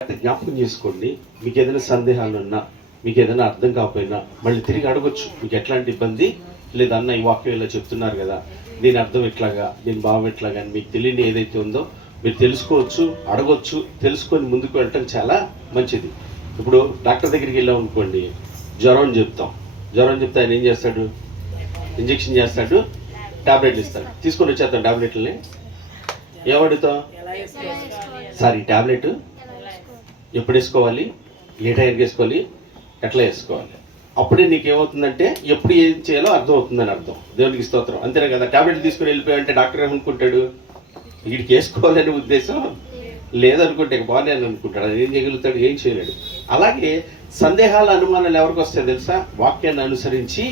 జ్ఞాపకం చేసుకోండి. మీకు ఏదైనా సందేహాలు ఉన్నా, మీకు ఏదైనా అర్థం కాకపోయినా మళ్ళీ తిరిగి అడగొచ్చు. మీకు ఎట్లాంటి ఇబ్బంది లేదన్న, ఈ వాక్యం ఇలా చెప్తున్నారు కదా, దీని అర్థం ఎట్లాగా, దీని భావం ఎట్లాగా అని మీకు తెలియని ఏదైతే ఉందో మీరు తెలుసుకోవచ్చు, అడగొచ్చు. తెలుసుకొని ముందుకు వెళ్ళటం చాలా మంచిది. ఇప్పుడు డాక్టర్ దగ్గరికి వెళ్ళాం అనుకోండి, జ్వరం చెప్తాం. జ్వరం చెప్తే ఆయన ఏం చేస్తాడు? ఇంజెక్షన్ చేస్తాడు, టాబ్లెట్లు ఇస్తాడు. తీసుకొని వచ్చేస్తాం టాబ్లెట్లని. ఏమడుగుతాం? సార్ ఈ టాబ్లెట్ ఎప్పుడు వేసుకోవాలి, ఏ టైంకి వేసుకోవాలి, ఎట్లా వేసుకోవాలి? అప్పుడే నీకేమవుతుందంటే ఎప్పుడు ఏం చేయాలో అర్థం అవుతుందని అర్థం. దేవునికి స్తోత్రం. అంతేనే కదా. టాబ్లెట్ తీసుకుని వెళ్ళిపోయాలంటే డాక్టర్ ఏమనుకుంటాడు? వీడికి వేసుకోవాలనే ఉద్దేశం లేదనుకుంటే బాగానే అనుకుంటాడు. అది ఏం చేయగలుగుతాడు? ఏం చేయలేడు. అలాగే సందేహాలు, అనుమానాలు ఎవరికి వస్తాయి తెలుసా? వాక్యాన్ని అనుసరించి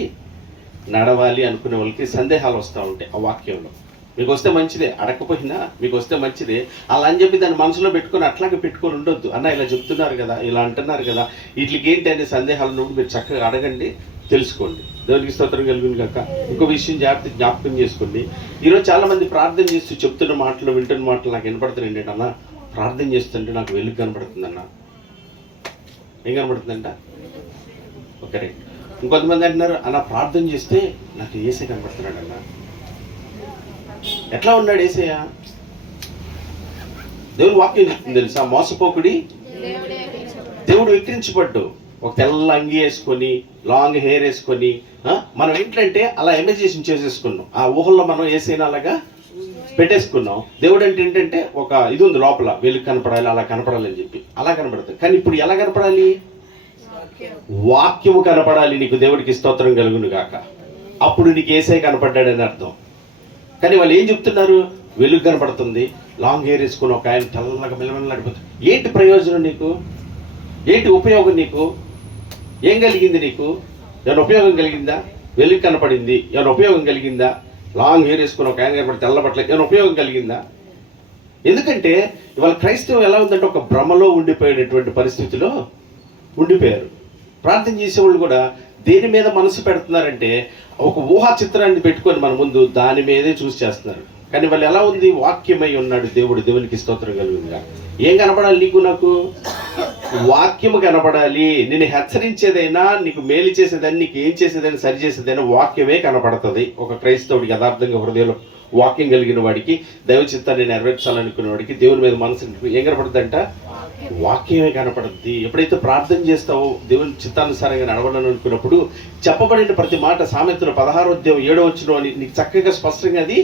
నడవాలి అనుకునే వాళ్ళకి సందేహాలు వస్తూ ఉంటాయి. ఆ వాక్యంలో మీకు వస్తే మంచిదే, అడగకపోయినా మీకు వస్తే మంచిదే. అలా అని చెప్పి దాన్ని మనసులో పెట్టుకొని అట్లాగే పెట్టుకొని ఉండొద్దు. అన్న ఇలా చెప్తున్నారు కదా, ఇలా అంటున్నారు కదా, వీటికి ఏంటి అనే సందేహాలు ఉన్నప్పుడు మీరు చక్కగా అడగండి, తెలుసుకోండి. దేవునికి స్తోత్రం కలుగును కాక. ఇంకో విషయం జాగ్రత్త జ్ఞాపకం చేసుకోండి. ఈరోజు చాలా మంది ప్రార్థన చేస్తూ చెప్తున్న మాటలు, వింటున్న మాటలు నాకు వినపడుతున్నాయి. ఏంటన్న, ప్రార్థన చేస్తుంటే నాకు వెలుగు కనపడుతుందన్న. ఏం కనపడుతుందంట? Okay right. ఇంకొంతమంది అంటున్నారు, అన్న ప్రార్థన చేస్తే నాకు ఏసే కనపడుతున్నాడు అన్న. ఎట్లా ఉన్నాడు ఏసయ్య? దేవుని వాక్యం చెప్తుంది తెలుసా? మోసపోకుడి దేవుడు ఎక్కిరించబడ్డు. ఒక తెల్ల అంగి వేసుకొని, లాంగ్ హెయిర్ వేసుకొని, మనం ఏంటంటే అలా ఇమాజినేషన్ చేసేసుకున్నాం. ఆ ఊహల్లో మనం ఏసైనా అలాగా పెట్టేసుకున్నాం. దేవుడు అంటే ఏంటంటే ఒక ఇది ఉంది లోపల, వెలుగు కనపడాలి, అలా కనపడాలి అని చెప్పి అలా కనపడుతుంది. కానీ ఇప్పుడు ఎలా కనపడాలి? వాక్యము కనపడాలి నీకు. దేవుడికి స్తోత్రం కలుగును గాక. అప్పుడు నీకు ఏసై కనపడ్డాడని అర్థం. కానీ వాళ్ళు ఏం చెప్తున్నారు? వెలుగు కనపడుతుంది, లాంగ్ హెయిర్ వేసుకుని ఒక ఆయన తెల్లగా మెల్లమెల్లడిపోతుంది. ఏంటి ప్రయోజనం నీకు? ఏంటి ఉపయోగం నీకు? ఏం కలిగింది నీకు? ఏమైనా ఉపయోగం కలిగిందా? వెలుగు కనపడింది, ఏమైనా ఉపయోగం కలిగిందా? లాంగ్ హెయిర్ వేసుకుని ఒక ఆయన కనపడి తెల్లబట్టలేదు, ఏమైనా ఉపయోగం కలిగిందా? ఎందుకంటే ఇవాళ క్రైస్తవం ఎలా ఉందంటే ఒక భ్రమలో ఉండిపోయేటటువంటి పరిస్థితిలో ఉండిపోయారు. ప్రార్థన చేసేవాళ్ళు కూడా దేని మీద మనసు పెడుతున్నారంటే ఒక ఊహా చిత్రాన్ని పెట్టుకొని మన ముందు దాని మీదే చూసి చేస్తున్నారు. కానీ వాళ్ళు ఎలా ఉంది? వాక్యమై ఉన్నాడు దేవుడు. దేవునికి స్తోత్రం కలుగునుగా. ఏం కనపడాలి నీకు నాకు? వాక్యము కనపడాలి. నేను హెచ్చరించేదైనా, నీకు మేలు చేసేదని, నీకు ఏం చేసేదైనా, సరి చేసేదైనా వాక్యమే కనపడుతుంది. ఒక క్రైస్తవుడికి యథార్థంగా హృదయంలో వాక్యం కలిగిన వాడికి, దైవ చిత్తాన్ని నెరవేర్చాలనుకునే వాడికి, దేవుని మీద మనసు ఏం కనపడుతుందంట? వాక్యమే కనపడుద్ది. ఎప్పుడైతే ప్రార్థన చేస్తావో, దేవుని చిత్తానుసారంగా నడవాలని అనుకున్నప్పుడు చెప్పబడిన ప్రతి మాట, సామెతలు 16వ అధ్యాయం 7వ వచనం అని నీకు చక్కగా స్పష్టంగా అది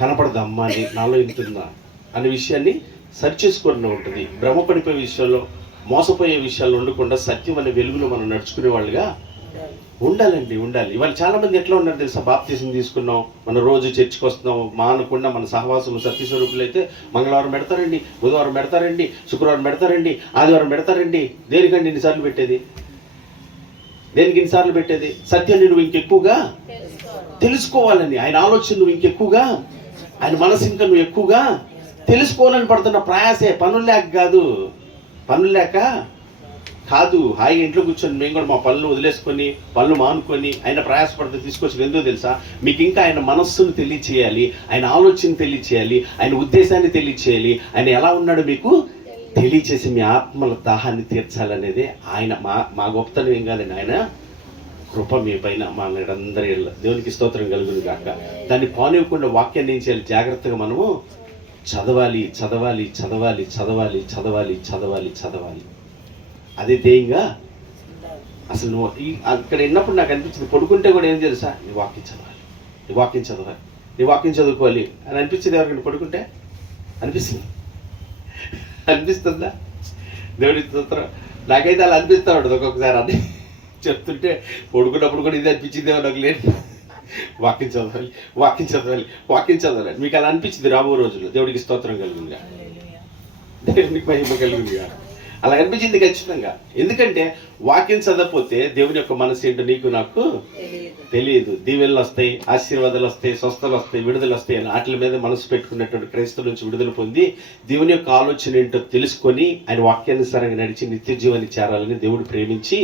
కనపడదు. అమ్మా నాలో ఇంటుందా అనే విషయాన్ని సరిచేసుకొని ఉంటుంది. భ్రమపడిపోయే విషయాల్లో, మోసపోయే విషయాల్లో ఉండకుండా సత్యం అనే వెలుగులో మనం నడుచుకునే వాళ్ళుగా ఉండాలండి, ఉండాలి. ఇవాళ చాలా మంది ఎట్లా ఉన్నారు తెలుసా? బాప్తిజం తీసుకున్నాం, మనం రోజు చర్చికి వస్తున్నాం, మానకుండా మన సహవాసులు సత్యస్వరూపులు అయితే మంగళవారం పెడతారండి, బుధవారం పెడతారండి, శుక్రవారం పెడతారండి, ఆదివారం పెడతారండి. దేనికండి ఇన్నిసార్లు పెట్టేది? దేనికి ఇన్నిసార్లు పెట్టేది? సత్యాన్ని నువ్వు ఇంకెక్కువగా తెలుసుకోవాలని, ఆయన ఆలోచన నువ్వు ఇంకెక్కువగా, ఆయన మనసు ఇంకా నువ్వు ఎక్కువగా తెలుసుకోవాలని పడుతున్న ప్రయాసే. పనులు లేక కాదు, పనులు లేక కాదు. హాయిగా ఇంట్లో కూర్చొని మేము కూడా మా పనులు వదిలేసుకొని, పనులు మానుకొని ఆయన ప్రయాసపడితే తీసుకొచ్చి ఎందుకు తెలుసా? మీకు ఇంకా ఆయన మనస్సును తెలియచేయాలి, ఆయన ఆలోచన తెలియచేయాలి, ఆయన ఉద్దేశాన్ని తెలియచేయాలి, ఆయన ఎలా ఉన్నాడో మీకు తెలియచేసి మీ ఆత్మల దాహాన్ని తీర్చాలనేదే ఆయన. మా గొప్పతనం ఏం కాదండి, ఆయన కృప మీ పైన, మా అందరి దేవునికి స్తోత్రం కలుగును కాక. దాన్ని పానివ్వకుండా వాక్యాన్ని ఏం చేయాలి? జాగ్రత్తగా మనము చదవాలి, చదవాలి, చదవాలి, చదవాలి, చదవాలి, చదవాలి, చదవాలి. అదే ధ్యేయంగా అసలు నువ్వు అక్కడ విన్నప్పుడు నాకు అనిపించింది, పడుకుంటే కూడా ఏం తెలుసా? నీ వాక్యం చదవాలి, నీ వాక్యం చదవాలి, నీ వాక్యం చదువుకోవాలి అని అనిపించింది. ఎవరికైనా పడుకుంటే అనిపిస్తుంది? అనిపిస్తుందా? దేవుడి స్తోత్రం. నాకైతే అలా అనిపిస్తూ ఉంటుంది ఒక్కొక్కసారి. అని చెప్తుంటే పడుకున్నప్పుడు కూడా ఇది అనిపించిందేమో నాకు. లేదు, వాక్యం చదవాలి, వాక్యం చదవాలి, వాక్యం చదవాలి. మీకు అలా అనిపించింది రాబో రోజుల్లో. దేవుడికి స్తోత్రం కలుగునుగా, దేవునికి మహిమ కలుగునుగా. అలా అనిపించింది ఖచ్చితంగా. ఎందుకంటే వాక్యం చదవకపోతే దేవుని యొక్క మనసు ఏంటో నీకు నాకు తెలియదు. దీవెనలు వస్తాయి, ఆశీర్వాదాలు వస్తాయి, స్వస్థలు వస్తాయి, విడుదల వస్తాయి అని వాటి మీద మనసు పెట్టుకున్నటువంటి క్రైస్తవుల నుంచి విడుదల పొంది దేవుని యొక్క ఆలోచన ఏంటో తెలుసుకొని ఆయన వాక్యానుసారంగా నడిచి నిత్య జీవాన్ని చేరాలని దేవుడు ప్రేమించి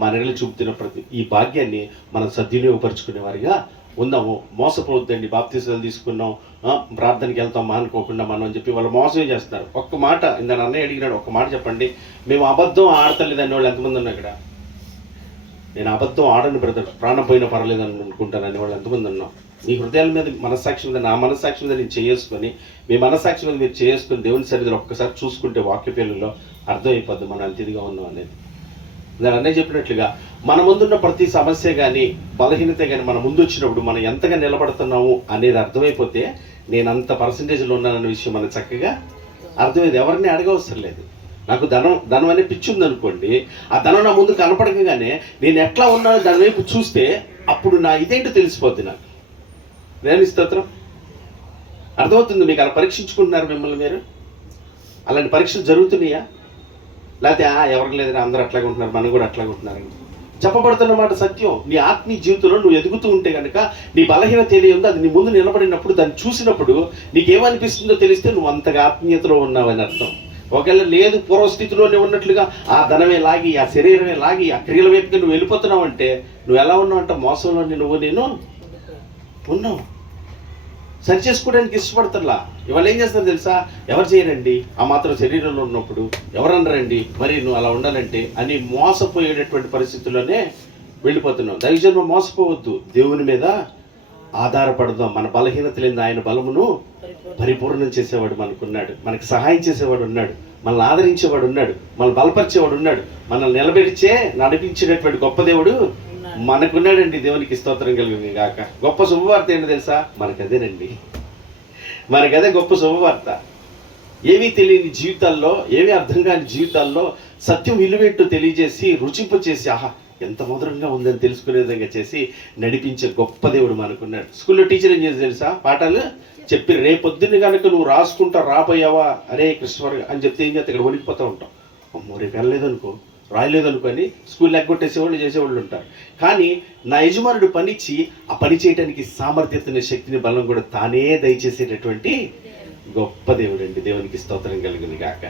మన నెలలు చూపుతున్న ప్రతి ఈ భాగ్యాన్ని మనం సద్వినియోగపరుచుకునే వారిగా ఉందాము, మోసపోవద్దండి, బాప్తీసాలు తీసుకున్నాం, ప్రార్థనకి వెళ్తాం మానుకోకుండా మనం అని చెప్పి వాళ్ళు మోసం చేస్తున్నారు. ఒక్క మాట ఇందాక అన్నయ్య అడిగినాడు, ఒక్క మాట చెప్పండి, మేము అబద్ధం ఆడతలేదని వాళ్ళు ఎంతమంది ఉన్నారు ఇక్కడ? నేను అబద్ధం ఆడని బ్రదర్, ప్రాణం పోయినా పర్లేదు అని అనుకుంటాను అని వాళ్ళు ఎంతమంది ఉన్నాం? మీ హృదయాల మీద మనస్సాక్షి మీద, నా మనస్సాక్షి మీద నేను చేసుకొని, మీ మనస్సాక్షి మీద మీరు చేసుకొని దేవుని సన్నిధిలో ఒక్కసారి చూసుకుంటే వాక్య పేర్లలో అర్థమైపోద్ది మనం అంత ఇదిగా ఉన్నాం అనేది. దాని అన్నయ్య చెప్పినట్లుగా మన ముందున్న ప్రతి సమస్య కానీ బలహీనత కానీ మన ముందు వచ్చినప్పుడు మనం ఎంతగా నిలబడుతున్నాము అనేది అర్థమైపోతే నేను అంత పర్సంటేజ్లో ఉన్నానన్న విషయం మనకు చక్కగా అర్థమైంది. ఎవరిని అడగవసరం లేదు. నాకు ధనం అనే పిచ్చి ఉందనుకోండి, ఆ ధనం నా ముందు కనపడగానే నేను ఎట్లా ఉన్నానో దాని వైపు చూస్తే అప్పుడు నా ఇదేంటో తెలిసిపోద్ది నాకు. నేను స్తోత్రం అర్థమవుతుంది మీకు. అలా పరీక్షించుకుంటున్నారు మిమ్మల్ని మీరు? అలాంటి పరీక్షలు జరుగుతున్నాయా? లేకపోతే ఎవరికి లేదని అందరూ అట్లాగే ఉంటున్నారు, మనం కూడా అట్లాగే ఉంటున్నారని చెప్పబడుతున్న మాట సత్యం. నీ ఆత్మీయ జీవితంలో నువ్వు ఎదుగుతూ ఉంటే కనుక నీ బలహీనత ఏది ఉందో అది నీ ముందు నిలబడినప్పుడు దాన్ని చూసినప్పుడు నీకేమనిపిస్తుందో తెలిస్తే నువ్వు అంతగా ఆత్మీయతలో ఉన్నావని అర్థం. ఒకవేళ లేదు, పూర్వస్థితిలోనే ఉన్నట్లుగా ఆ ధనమే లాగి, ఆ శరీరమే లాగి, ఆ క్రియల వైపుగా నువ్వు వెళ్ళిపోతున్నావు అంటే నువ్వు ఎలా ఉన్నావు అంటే మోసంలో నేను ఉన్నావు. సరి చేసుకోవడానికి ఇష్టపడతల్లా. ఇవాళ ఏం చేస్తారు తెలుసా? ఎవరు చేయరండి, ఆ మాత్రం శరీరంలో ఉన్నప్పుడు ఎవరన్నారండి మరి నువ్వు అలా ఉండాలంటే అని మోసపోయేటటువంటి పరిస్థితుల్లోనే వెళ్ళిపోతున్నావు. దైవజన్మ మోసపోవద్దు, దేవుని మీద ఆధారపడదాం. మన బలహీనత లేని ఆయన బలమును పరిపూర్ణం చేసేవాడు మనకున్నాడు, మనకు సహాయం చేసేవాడు ఉన్నాడు, మనల్ని ఆదరించేవాడు ఉన్నాడు, మనల్ని బలపరిచేవాడు ఉన్నాడు, మనల్ని నిలబెడిచే నడిపించేటటువంటి గొప్ప దేవుడు మనకున్నాడండి. దేవునికి స్తోత్రం కలిగింది కాక. గొప్ప శుభవార్త ఏంటి తెలుసా? మనకదేనండి, మనకదే గొప్ప శుభవార్త. ఏమీ తెలియని జీవితాల్లో, ఏమీ అర్థం కాని జీవితాల్లో సత్యం విలువేట్టు తెలియజేసి రుచింపు చేసి ఆహా ఎంత మధురంగా ఉందని తెలుసుకునే విధంగా చేసి నడిపించే గొప్ప దేవుడు మనకున్నాడు. స్కూల్లో టీచర్ ఏం చేసి తెలుసా? పాఠాలు చెప్పి రేపొద్దున్న కనుక నువ్వు రాసుకుంటా రాపోయావా అరే కృష్ణవర్ అని చెప్తే ఏం చేస్తే ఇక్కడ వణికిపోతూ ఉంటావు. అమ్మో రేపు వెళ్ళలేదనుకో, రాయలేదనుకో అని స్కూల్ ఎగ్గొట్టేసేవాళ్ళు చేసేవాళ్ళు ఉంటారు. కానీ నా యజమానుడు పనిచ్చి ఆ పని చేయడానికి సామర్థ్యతని, శక్తిని, బలం కూడా తానే దయచేసేటటువంటి గొప్ప దేవుడు అండి. దేవునికి స్తోత్రం కలిగింది కాక.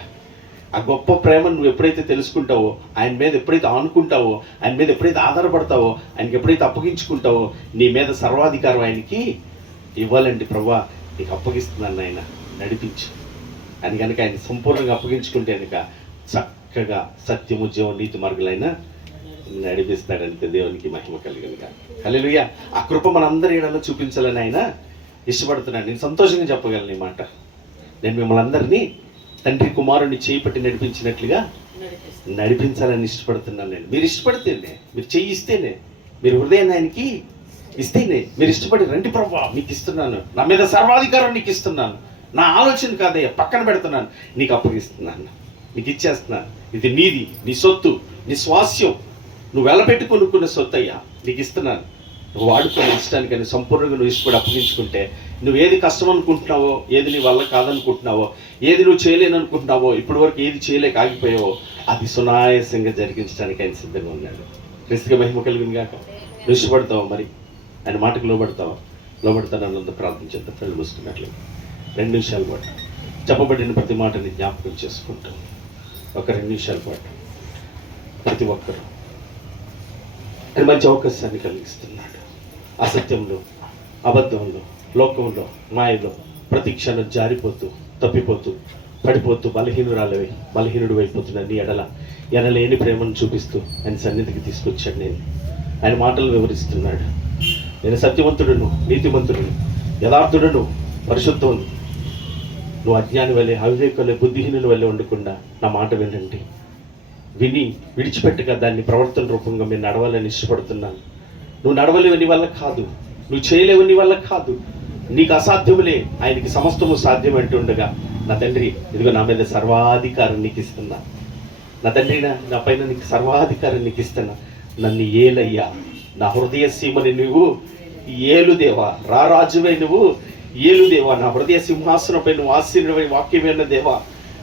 ఆ గొప్ప ప్రేమను నువ్వు ఎప్పుడైతే తెలుసుకుంటావో, ఆయన మీద ఎప్పుడైతే ఆనుకుంటావో, ఆయన మీద ఎప్పుడైతే ఆధారపడతావో, ఆయనకి ఎప్పుడైతే అప్పగించుకుంటావో నీ మీద సర్వాధికారం ఆయనకి ఇవ్వాలండి. ప్రభా నీకు అప్పగిస్తున్నాను ఆయన నడిపించు అని కనుక ఆయన సంపూర్ణంగా అప్పగించుకుంటే కనుక చక్కగా సత్యము, జీవం, నీతి మార్గులైన నడిపిస్తాడంతే. దేవునికి మహిమ కలిగినగా. హల్లెలూయా. ఆ కృప మనందరి ఏడలో చూపించాలని ఆయన ఇష్టపడుతున్నాడు. నేను సంతోషంగా చెప్పగలను ఈ మాట. నేను మిమ్మల్ని అందరినీ తండ్రి కుమారుని చేపట్టి నడిపించినట్లుగా నడిపించాలని ఇష్టపడుతున్నాను. నేను మీరు ఇష్టపడితేనే, మీరు చేయిస్తేనే, మీరు హృదయాన్ని ఆయనకి ఇస్తేనే, మీరు ఇష్టపడి రండి ప్రభా మీకు ఇస్తున్నాను, నా మీద సర్వాధికారం నీకు ఇస్తున్నాను, నా ఆలోచన కాదయ్యా పక్కన పెడుతున్నాను, నీకు అప్పగిస్తున్నాను, నీకు ఇచ్చేస్తున్నాను, ఇది నీది, నీ సొత్తు, నీ స్వాస్యం, నువ్వు వెలపెట్టి కొనుక్కున్న సొత్తు అయ్యా నీకు ఇస్తున్నాను, నువ్వు వాడుకునే ఇష్టానికని సంపూర్ణంగా నువ్వు ఇష్టపడి అప్పగించుకుంటే నువ్వు ఏది కష్టం అనుకుంటున్నావో, ఏది నీ వల్ల కాదనుకుంటున్నావో, ఏది నువ్వు చేయలేను అనుకుంటున్నావో, ఇప్పటి వరకు ఏది చేయలేక ఆగిపోయావో అది సునాయాసంగా జరిగించడానికి ఆయన సిద్ధంగా ఉన్నాడు. క్రీస్తుకి మహిమ కలిగింది కాక. నువ్వు ఇష్టపడతావు, మరి ఆయన మాటకు లోబడతావా? లోబడతానన్నంత ప్రార్థించేంత కళ్ళు మూసుకున్నట్లు 2 నిమిషాల పాటు చెప్పబడిన ప్రతి మాటని జ్ఞాపకం చేసుకుంటాం. ఒక 2 నిమిషాల పాటు ప్రతి ఒక్కరు ఆయన మంచి అవకాశాన్ని కలిగిస్తున్నాడు. అసత్యంలో, అబద్ధంలో, లోకంలో, మాయలో ప్రతి క్షణం జారిపోతూ, తప్పిపోతూ, పడిపోతూ, బలహీనుడు అయిపోతున్నా నీ ఎడలేని ప్రేమను చూపిస్తూ ఆయన సన్నిధికి తీసుకొచ్చాడు. ఆయన మాటలు వివరిస్తున్నాడు. నేను సత్యవంతుడును, నీతిమంతుడును, యథార్థుడును, పరిశుద్ధును. నువ్వు అజ్ఞాని వల్లే, అవివేకులే, బుద్ధిహీనుల వల్లే ఉండకుండా నా మాట వినండి. విని విడిచిపెట్టగా దాన్ని ప్రవర్తన రూపంగా మీరు నడవాలని ఇష్టపడుతున్నాను. నువ్వు నడవలేవు నీ వల్ల కాదు, నువ్వు చేయలేవు నీ వల్ల కాదు, నీకు అసాధ్యములే, ఆయనకి సమస్తము సాధ్యం అంటుండగా నా తండ్రి ఇదిగో నా మీద సర్వాధికారం నీకు ఇస్తున్నా. నా తండ్రి నా పైన నీకు సర్వాధికారం నీకు ఇస్తున్నా. నన్ను ఏలయ్యా, నా హృదయ సీమని నువ్వు ఏలుదేవా, రారాజువై నువ్వు ఏలుదేవా, నా హృదయ సింహాసనంపై నువ్వు ఆశీర్వై వాక్యమైన దేవా,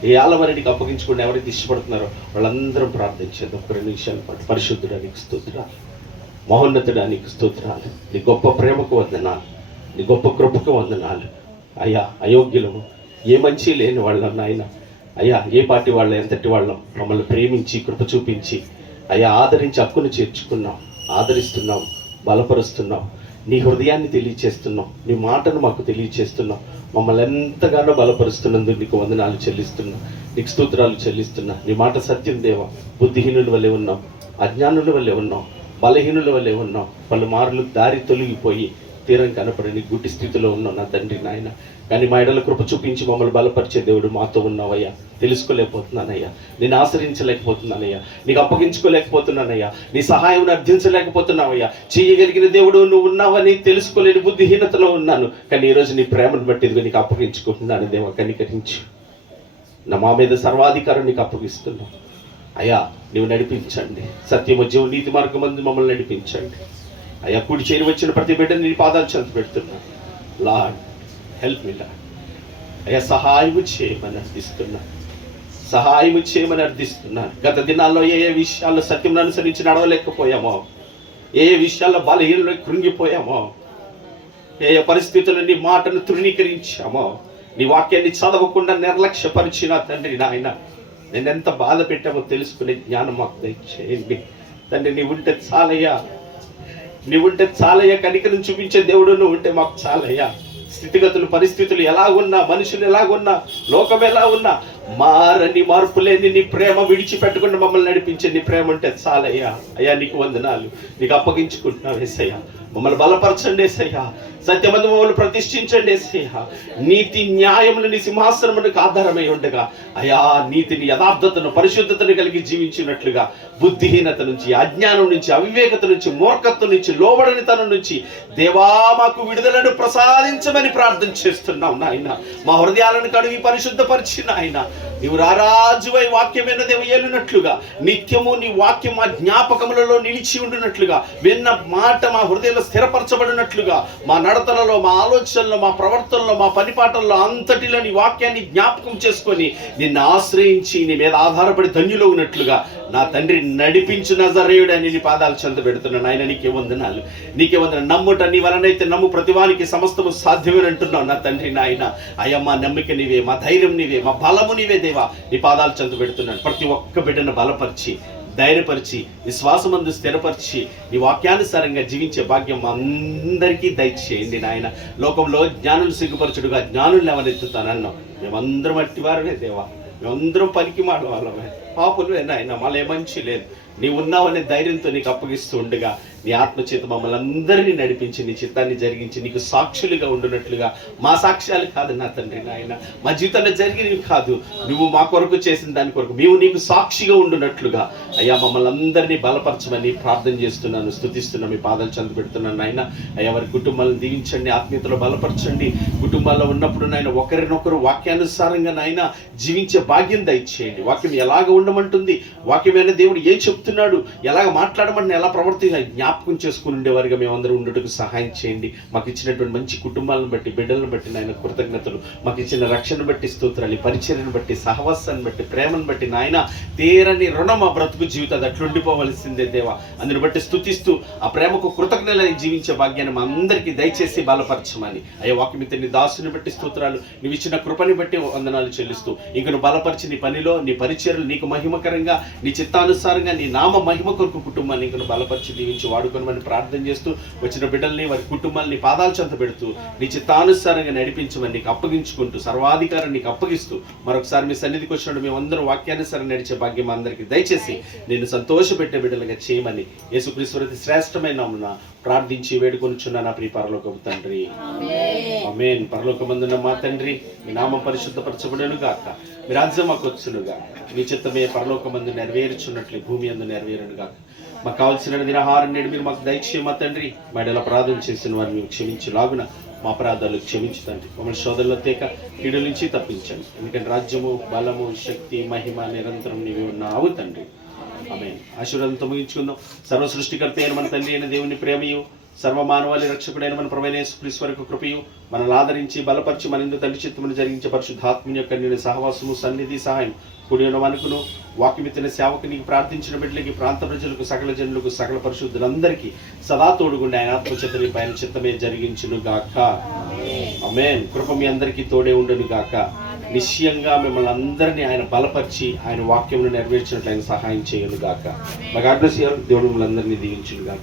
ఏ ఆలవరికి అప్పగించుకుని ఎవరైతే ఇష్టపడుతున్నారో వాళ్ళందరం ప్రార్థించేది. 2 నిమిషాల పాటు పరిశుద్ధుడా నీకు స్తోత్రాలు, మహోన్నతుడా నీకు స్తోత్రాలు, నీ గొప్ప ప్రేమకు వందనాలు, నీ గొప్ప కృపకు వందనాలు. అయ్యా అయోగ్యులము, ఏ మంచి లేని వాళ్ళం నాయన, అయ్యా ఏ పార్టీ వాళ్ళ ఎంతటి వాళ్ళం మమ్మల్ని ప్రేమించి కృప చూపించి అయ్యా ఆదరించి హక్కును చేర్చుకున్నాం, ఆదరిస్తున్నాం, బలపరుస్తున్నాం. నీ హృదయాన్ని తెలియచేస్తున్నావు, నీ మాటను మాకు తెలియచేస్తున్నావు. మమ్మల్ని ఎంతగానో బలపరుస్తున్నందుకు నీకు వందనాలు చెల్లిస్తున్నా, నీకు స్తోత్రాలు చెల్లిస్తున్నా. నీ మాట సత్యం దేవా. బుద్ధిహీనుల వల్లే ఉన్నాం, అజ్ఞానుల వల్లే ఉన్నాం, బలహీనుల వల్లే ఉన్నాం. పలుమార్లు దారి తొలగిపోయి తీరం కనపడని గుడ్డి స్థితిలో ఉన్నాం నా తండ్రి నాయన. కానీ మా ఎడల కృప చూపించి మమ్మల్ని బలపరిచే దేవుడు మాతో ఉన్నావయ్యా. తెలుసుకోలేకపోతున్నానయ్యా, నేను ఆశ్రయించలేకపోతున్నానయ్యా, నీకు అప్పగించుకోలేకపోతున్నానయ్యా, నీ సహాయం అర్థించలేకపోతున్నావయ్యా. చేయగలిగిన దేవుడు నువ్వు ఉన్నావని తెలుసుకోలేని బుద్ధిహీనతలో ఉన్నాను. కానీ ఈరోజు నీ ప్రేమను బట్టి నీకు అప్పగించుకుంటున్నాను దేవా. కనికరించు. మా మీద సర్వాధికారం నీకు అప్పగిస్తున్నావు అయ్యా. నువ్వు నడిపించండి, సత్యము జీవం నీతి మార్గం మంది మమ్మల్ని నడిపించండి అయ్యా. కుడి చేరి వచ్చిన ప్రతి బిడ్డని నీ పాదాలు చెంత పెడుతున్నా. Lord help me lord. అయ్యా సహాయము చేయమని అర్థిస్తున్నా, సహాయము చేయమని అర్థిస్తున్నాను. గత దినాల్లో ఏ ఏ విషయాల్లో సత్యం అనుసరించి నడవలేకపోయామో, ఏ ఏ విషయాల్లో బలహీనలో కృంగిపోయామో, ఏ ఏ పరిస్థితుల్లో నీ మాటను తృణీకరించామో, నీ వాక్యాన్ని చదవకుండా నిర్లక్ష్యపరిచిన తండ్రి నాయన, నేనెంత బాధ పెట్టామో తెలుసుకునే జ్ఞానం మాకు దయచేయండి తండ్రి. నీ ఉంటే చాలయ్యా, నీ ఉంటే చాలయ్యా. కనికరం చూపించే దేవుడు నువ్వు ఉంటే మాకు చాలయ్యా. స్థితిగతులు పరిస్థితులు ఎలాగున్నా, మనుషులు ఎలాగున్నా, లోకం ఎలా ఉన్నా, మారని మార్పు లేని నీ ప్రేమ విడిచిపెట్టకుండా మమ్మల్ని నడిపించే నీ ప్రేమ ఉంటే చాలయ్యా. అయ్యా నీకు వందనాలు, నీకు అప్పగించుకుంటున్నావు యేసయ్యా. మమ్మల్ని బలపరచండి యేసయ్యా. సత్యమందు మమ్మల్ని ప్రతిష్ఠించండి యేసయ్యా. నీతి న్యాయములు నీ సింహాసనమునకు ఆధారమై ఉండగా అయా, నీతిని, యథార్థతను, పరిశుద్ధతను కలిగి జీవించినట్లుగా బుద్ధిహీనత నుంచి, అజ్ఞానం నుంచి, అవివేకత నుంచి, మూర్ఖత్వం నుంచి, లోబడనితనం నుంచి దేవా మాకు విడుదలను ప్రసాదించమని ప్రార్థన చేస్తున్నాం నాయన. మా హృదయాలను కడిగి పరిశుద్ధపరిచిన ఆయన, నీవు రారాజువై వాక్యమైన దేవ ఏలునట్లుగా నిత్యము నీ వాక్యం మా జ్ఞాపకములలో నిలిచి ఉండినట్లుగా, విన్న మాట మా హృదయంలో స్థిరపరచబడినట్లుగా, మా నడతలలో, మా ఆలోచనలో, మా ప్రవర్తనలో, మా పనిపాటల్లో అంతటిలో నీ వాక్యాన్ని జ్ఞాపకం చేసుకొని నిన్ను ఆశ్రయించి నీ మీద ఆధారపడి ధన్యులో ఉన్నట్లుగా నా తండ్రి నడిపించు నజరేయుడు అని నీ పాదాలు చెంత పెడుతున్నాను ఆయన. నీకే వందనాలు, నీకే వందనాలు. నమ్ముట నీ వలనైతే నమ్ము, ప్రతివానికి సమస్తము సాధ్యమని అంటున్నావు నా తండ్రి నాయన. అయ్యా మా నమ్మిక నీవే, మా ధైర్యం నీవే, మా బలము నీవే దేవా. నీ పాదాలు చెంత పెడుతున్నాను. ప్రతి ఒక్క బిడ్డను బలపరిచి, ధైర్యపరిచి, విశ్వాసమందు స్థిరపరిచి, ఈ వాక్యానుసారంగా జీవించే భాగ్యం అందరికీ దయచేయండి నాయన. లోకంలో జ్ఞానులు సిగ్గుపరచుడుగా జ్ఞానులు లేవనెత్తుతానన్నాం. మేమందరం అట్టి వారమే దేవా, మేమందరం పనికి మాడవాళ్ళమే, పాపులే నాయన. మళ్ళీ మంచి లేదు, నీ ఉన్నావనే ధైర్యంతో నీకు అప్పగిస్తూ ఉండగా నీ ఆత్మచేత మమ్మల్ని అందరినీ నడిపించి నీ చిత్తాన్ని జరిగించి నీకు సాక్షులుగా ఉండునట్లుగా, మా సాక్ష్యాలు కాదు నా తండ్రి నాయన, మా జీవితంలో జరిగినవి కాదు, నువ్వు మా కొరకు చేసిన దాని కొరకు మేము నీకు సాక్షిగా ఉండునట్లుగా అయ్యా మమ్మల్ని అందరినీ బలపరచమని ప్రార్థన చేస్తున్నాను, స్తుతిస్తున్నాను, మీ పాదాలు చెంత పెడుతున్నాను నాయన. అయ్యా వారి కుటుంబాలను దీవించండి, ఆత్మీయతలో బలపరచండి. కుటుంబాల్లో ఉన్నప్పుడు నాయన ఒకరినొకరు వాక్యానుసారంగా నాయన జీవించే భాగ్యం దయచేయండి. వాక్యం ఎలాగ ఉండమంటుంది, వాక్యమైన దేవుడు ఏం చెప్తున్నాడు, ఎలాగ మాట్లాడమని, ఎలా ప్రవర్తించాలి జ్ఞాపకం చేసుకుని ఉండేవారిగా మేమందరం ఉండటకు సహాయం చేయండి. మాకు ఇచ్చినటువంటి మంచి కుటుంబాలను బట్టి, బిడ్డలను బట్టి నాయన కృతజ్ఞతలు. మాకు ఇచ్చిన రక్షణ బట్టి స్తోత్రాలు, పరిచర్యను బట్టి, సహవాసాన్ని బట్టి, ప్రేమను బట్టి నాయన తీరని రుణం ఆ బ్రతుకు జీవితం అది అట్లుండిపోవలసిందే దేవా. అందుని బట్టి స్తుతిస్తూ ఆ ప్రేమకు కృతజ్ఞతలు జీవించే భాగ్యాన్ని మా అందరికీ దయచేసి బలపరచమని అయ్యా. వాక్యమిత్త నీ దాసుని బట్టి స్తోత్రాలు, నువ్వు ఇచ్చిన కృపని బట్టి వందనాలు చెల్లిస్తూ ఇంక నువ్వు బలపరిచి నీ పనిలో, నీ పరిచర్యలు నీకు మహిమకరంగా, నీ చిత్తానుసారంగా, నీ నామ మహిమ కొరకు కుటుంబాన్ని ఇంక నువ్వు బలపరిచి దీవించి వాడుకోనమని ప్రార్థన చేస్తూ వచ్చిన బిడ్డల్ని, వారి కుటుంబాలని పాదాలు చెంత పెడుతూ నీ చిత్తానుసారంగా నడిపించమని నీకు అప్పగించుకుంటూ, సర్వాధికారం నీకు అప్పగిస్తూ మరొకసారి మీ సన్నిధికి వచ్చినప్పుడు మేమందరం వాక్యానుసారం నడిచే భాగ్యం అందరికీ దయచేసి నేను సంతోషపెట్టే బిడ్డలుగా చేయమని యేసుక్రీస్తు శ్రేష్టమైన నామమున ప్రార్థించి వేడుకొనుచున్నా నా ప్రియ పరలోకపు తండ్రి, ఆమేన్. పరలోకమందున్న మా తండ్రి, మీ నామం పరిశుద్ధపరచబడును గాక, మీ రాజ్యం మాకు వచ్చును గాక, మీ చిత్తమే పరలోకమందు నెరవేర్చున్నట్లు భూమి అందు నెరవేరును గాక. మాకు కావాల్సిన దినహారం నేడు మీరు మాకు దయచేయ మా తండ్రి. మాడల అపరాధం చేసిన వారిని మేము క్షమించలాగున మా అపరాధాలు క్షమించుతండి. మమ్మల్ని శోధనలో తేక కీడు నుంచి తప్పించండి. ఎందుకంటే రాజ్యము, బలము, శక్తి, మహిమ నిరంతరం నీవే ఉన్నావు తండ్రి. ఆమేన్. ఆశీర్వాదంతో ముగించుకుందాం. సర్వ సృష్టికర్త అయిన మన తండ్రి అయిన దేవుని ప్రేమయు, సర్వమానవాళి రక్షకుడైన మన ప్రభువైన యేసుక్రీస్తు వరకు కృపయు, మనల్ని ఆదరించి బలపరిచి మన ఇందు తండ్రి చిత్తమును జరిగించే పరిశుద్ధాత్మని యొక్క నేను సహవాసము, సన్నిధి, సహాయం కూడి ఉన్నవనుకును వాక్యమిత్తిన సేవకునికి ప్రార్థించిన బిడ్డలకి, ప్రాంత ప్రజలకు, సకల జనులకు, సకల పరిశుద్ధులందరికీ సదా తోడుగుండి ఆయన ఆత్మచిత్తని పైన చిత్తమే జరిగించును గాక. ఆమేన్. కృప మీ అందరికీ తోడే ఉండును గాక. నిశ్చయంగా మిమ్మల్ని అందరినీ ఆయన బలపరిచి ఆయన వాక్యమును నెరవేర్చినట్లు ఆయన సహాయం చేయను గాక. మా గాడ్ బ్లెస్ యు. దేవుడు మిమ్మల్ని అందరినీ దీవించును గాక.